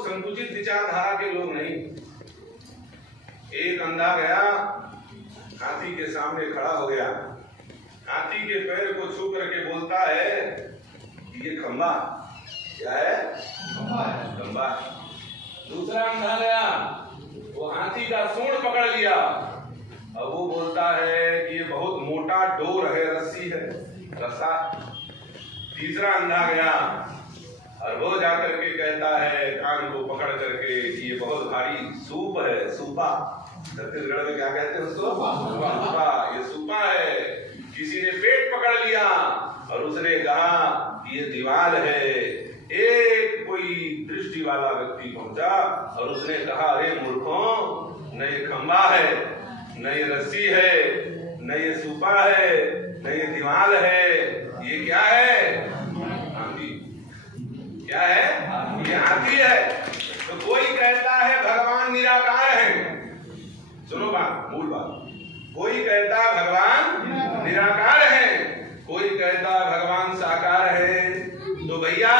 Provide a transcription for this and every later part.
लोग संकुचित विचारधारा के लोग नहीं। एक अंधा गया, हाथी के सामने खड़ा हो गया, हाथी के पैर को छू करके बोलता है ये खंबा क्या है? खंबा है। खंबा। दूसरा अंधा गया, वो हाथी का सूंड पकड़ लिया, अब वो बोलता है कि ये बहुत मोटा डोर है, रस्सी है, रस्सा। तीसरा अंधा गया और वो जाकर के कहता है कान को पकड़ करके कि ये बहुत भारी सूप है, सूपा। छत्तीसगढ़ में क्या कहते हैं उसको? सूपा। ये सूपा है। किसी ने पेट पकड़ लिया और उसने कहा कि ये दीवार है। एक कोई दृष्टि वाला व्यक्ति पहुंचा और उसने कहा अरे मूर्खों, न ये खंबा है, न ये रस्सी है, न ये सूपा है, न ये दीवार है, ये क्या है? हाथी। क्या है? ये हाथी है। तो कोई कहता है भगवान निराकार है, सुनो बात, मूल बात। कोई कहता है भगवान निराकार है, कोई कहता है भगवान साकार है। तो भैया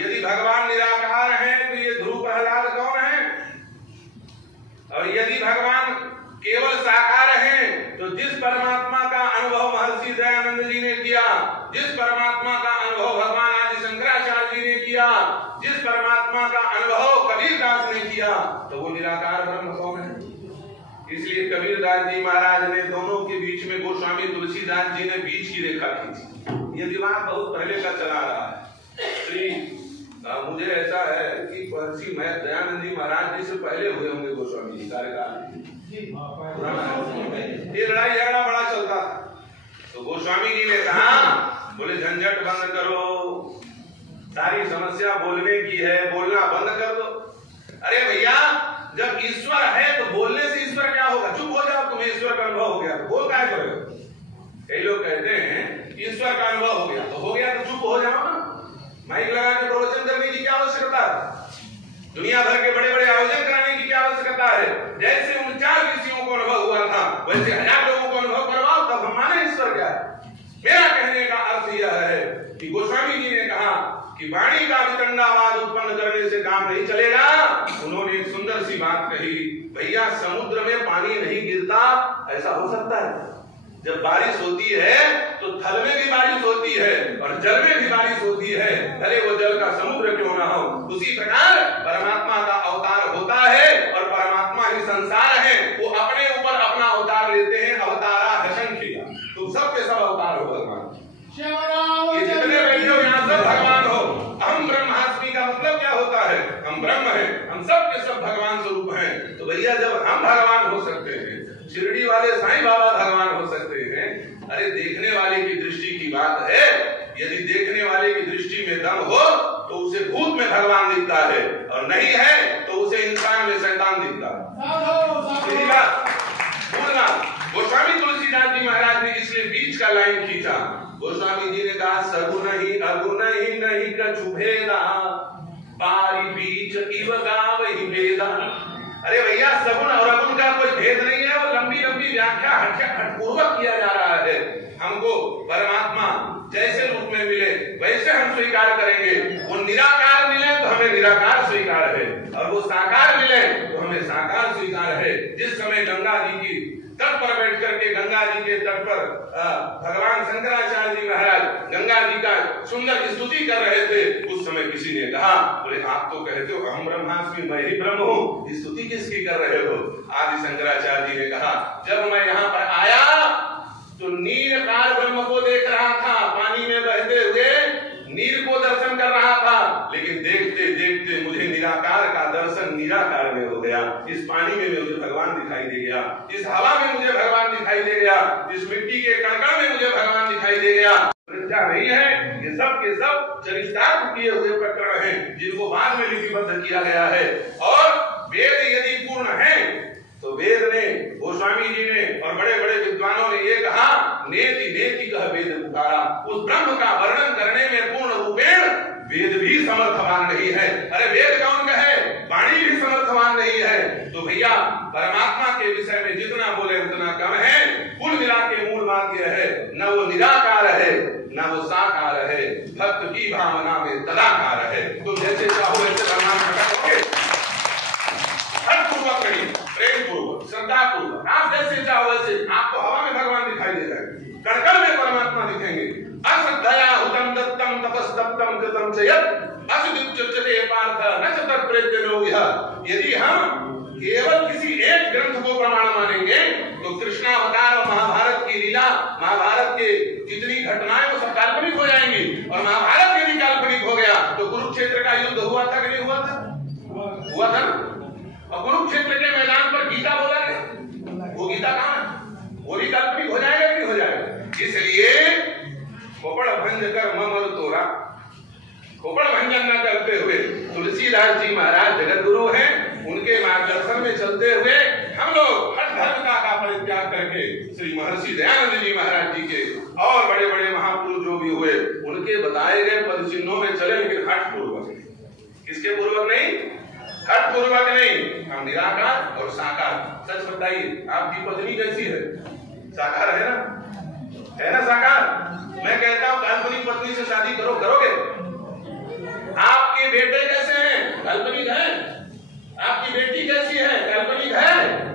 यदि भगवान निराकार है तो ये ध्रुव प्रहलाद कौन है? और यदि भगवान केवल साकार हैं तो जिस परमात्मा का अनुभव महर्षि दयानंद जी ने किया, जिस परमात्मा का अनुभव भगवान आदि शंकराचार्य जी ने किया, जिस परमात्मा का अनुभव कबीरदास ने किया, तो वो निराकार ब्रह्म कौन है? इसलिए कबीरदास जी महाराज ने दोनों के बीच में गोस्वामी तुलसीदास जी ने बीच की रेखा खींची। ये विवाद बहुत पहले का चला रहा है। मुझे ऐसा है कि महर्षि दयानंद जी महाराज जी से पहले हुए होंगे गोस्वामी जी कार्यकाल। ये लड़ाई झगड़ा बड़ा चलता था, तो गोस्वामी जी ने कहा बोले झंझट बंद करो, सारी समस्या बोलने की है, बोलना बंद कर दो। अरे भैया जब ईश्वर है तो बोलने से ईश्वर क्या होगा? चुप हो जाओ, तुम्हें ईश्वर का अनुभव हो गया, बोल क्या करोगे? कई लोग कहते हैं ईश्वर का अनुभव हो गया, तो हो गया तो चुप हो जाओ ना। माइक लगा के प्रवचन करने की क्या आवश्यकता है? दुनिया भर के बड़े बड़े आयोजन कराने की क्या आवश्यकता है? जैसे उन 4 ऋषियों को अनुभव हुआ था वैसे 1000 लोगों को अनुभव करवाओ, तब हम माने ईश्वर क्या है। मेरा कहने का अर्थ यह है कि गोस्वामी जी ने कहा कि वाणी का वितंडावाद उत्पन्न करने से काम नहीं चलेगा। उन्होंने एक सुंदर सी बात कही, भैया समुद्र में पानी नहीं गिरता, ऐसा हो सकता है? जब बारिश होती है तो थल में भी बारिश होती है और जल में भी बारिश होती है, भले वो जल का समुद्र क्यों ना हो। उसी प्रकार परमात्मा का अवतार होता है और परमात्मा ही संसार है, वो अपने ऊपर अपना अवतार लेते हैं। अवतारा असंख्य, तुम सब के सब अवतार हो भगवान। ये जितने बैठे हो यहाँ सब भगवान हो। हम ब्रह्मास्मि का मतलब क्या होता है? हम ब्रह्म हैं, हम सब के सब भगवान स्वरूप हैं। तो भैया जब हम भगवान हो सकते हैं, शिरडी वाले साईं बाबा भगवान हो सकते हैं, अरे देखने वाले की दृष्टि की बात है। यदि देखने वाले की दृष्टि में दम हो तो उसे भूत में भगवान दिखता है, और नहीं है तो उसे इंसान में शैतान दिखता है। यही बात बोलना। गोस्वामी तुलसीदास जी महाराज ने इसलिए बीच का लाइन खींचा। गोस्वामी जी ने कहा सगुन ही अगुन ही नहीं कछु भेदा, पारी बीच इव गावहि वेदा। अरे भैया सगुन और अगुन का कोई भेद नहीं है, वो लंबी लंबी व्याख्या हठपूर्वक किया जा रहा है। हमको परमात्मा जैसे रूप में मिले वैसे हम स्वीकार करेंगे। वो निराकार मिले तो हमें निराकार स्वीकार है, और वो साकार मिले तो हमें साकार स्वीकार है। जिस समय गंगा जी की तट पर बैठ करके, गंगा जी के तट पर भगवान शंकराचार्य जी महाराज गंगा जी का सुंदर स्तुति कर रहे थे, उस समय किसी ने कहा बोले आप तो कहते हो अहम ब्रह्मास्मि, मैं ही ब्रह्म हूँ, स्तुति किसकी कर रहे हो? आदि शंकराचार्य जी ने कहा जब मैं यहाँ पर आया तो नीरकार ब्रह्म को देख रहा था, पानी में बहते हुए नीर को दर्शन कर रहा था, लेकिन देखते देखते मुझे निराकार का दर्शन निराकार में हो गया। इस पानी में मुझे भगवान दिखाई दे गया, इस हवा में मुझे भगवान दिखाई दे गया, इस मिट्टी के कणकण में मुझे भगवान दिखाई दे गया। क्या नहीं है, ये सब के सब चरितार्थ किए हुए प्रकरण हैं, जिनको बाद में लिपिबद्ध किया गया है। और वेद यदि पूर्ण है तो वेद ने, गोस्वामी जी ने और बड़े बड़े विद्वानों ने ये कहा नेति नेति कह वेद पुकारा। उस ब्रह्म का वर्णन करने में पूर्ण रूपेण वेद भी समर्थवान नहीं है। अरे वेद कौन कहे, वाणी भी समर्थवान नहीं है। तो भैया परमात्मा के विषय में जितना बोले उतना कम है। कुल मिला के मूल बात यह है, न वो निराकार है न वो साकार है, भक्त की भावना में तदाकार है। तुम जैसे चाहो वैसे भगवान प्रकट होंगे। सप्तम कृतम च यत् असुदुच्यते पार्थ न च तत्प्रेत्यनो यः। यदि हम केवल किसी एक ग्रंथ को प्रमाण मानेंगे तो कृष्णावतार और महाभारत की लीला, महाभारत के जितनी घटनाएं वो सब काल्पनिक हो जाएंगी। और महाभारत यदि काल्पनिक हो गया तो कुरुक्षेत्र का युद्ध हुआ था कि नहीं हुआ था? हुआ था ना। और कुरुक्षेत्र के मैदान पर गीता बोला गया, वो गीता कहाँ है? वो भी काल्पनिक हो जाएगा कि नहीं हो जाएगा? इसलिए खोपड़ भंज कर ममल तोरा, खोपड़ भंजन न करते हुए तुलसीदास जी महाराज जगत गुरु हैं, उनके मार्गदर्शन में चलते हुए हम लोग हर धर्मता का परित्याग करके श्री महर्षि दयानंद जी महाराज जी के और बड़े बड़े महापुरुष जो भी हुए उनके बताए गए पद चिन्हों में चले, लेकिन हठ पूर्वक। किसके पूर्वक नहीं? हठ पूर्वक नहीं। हम निराकार और साकार। सच बताइए, आपकी पत्नी कैसी है? साकार है ना? है ना साकार? मैं कहता हूँ काल्पनिक पत्नी से शादी करो, करोगे? आपके बेटे कैसे हैं? काल्पनिक है। आपकी बेटी कैसी है? काल्पनिक है।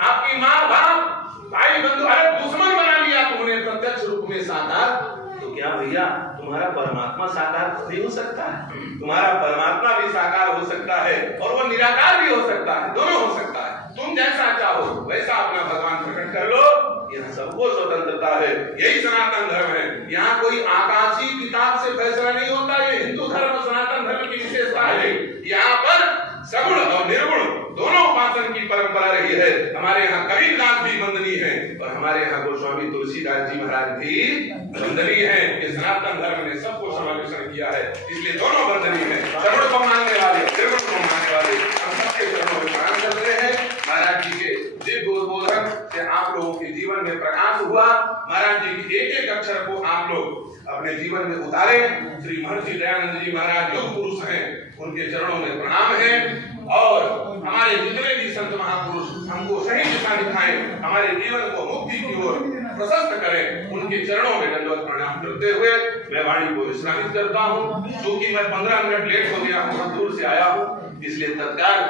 आपकी माँ बाप भाई बंधु अरे दुश्मन बना लिया तुमने प्रत्यक्ष रूप में साकार, तो क्या भैया तुम्हारा परमात्मा साकार नहीं हो सकता है? तुम्हारा परमात्मा भी साकार हो सकता है और वो निराकार भी हो सकता है, दोनों हो सकता है। तुम जैसा चाहो वैसा अपना भगवान प्रकट कर लो। यहाँ सबको स्वतंत्रता है, यही सनातन धर्म है। यहाँ कोई आकाशीय किताब से फैसला नहीं होता। ये हिंदू धर्म सनातन धर्म की विशेषता है। यहाँ पर सगुण और निर्गुण दोनों उपासन की परंपरा रही है। हमारे यहाँ कबीरदास भी वंदनीय है और हमारे यहाँ गोस्वामी तुलसीदास जी महाराज भी वंदनीय है। ये सनातन धर्म ने सबको समावेशन किया है, इसलिए दोनों वंदनीय है। सगुण को मानने वाले, निर्गुण को मानने वाले हम सबके चरणों में प्रणाम करते हैं। महाराज जी के दिव्य उद्बोधन से आप लोगों के जीवन में प्रकाश हुआ। महाराज जी की एक एक अक्षर को आप लोग अपने जीवन में उतारे। श्री महर्षि दयानंद जी महाराज युग पुरुष हैं, उनके चरणों में प्रणाम है। और हमारे जितने भी संत महापुरुष हमको सही दिशा दिखाएं, हमारे जीवन को मुक्ति की ओर प्रशस्त करें, उनके चरणों में दंडवत प्रणाम करते हुए मैं वाणी को विश्रामित करता हूँ। क्योंकि मैं 15 मिनट लेट हो गया हूँ, दूर से आया हूँ, इसलिए तत्काल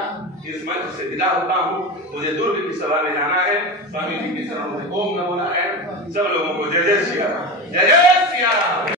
इस मंच से विदा होता हूँ। मुझे दुर्ग की सभा में जाना है। स्वामी जी के चरणों में ओम नमो नारायण। सब लोगों को जय जय सिया राम, जय जय सिया राम।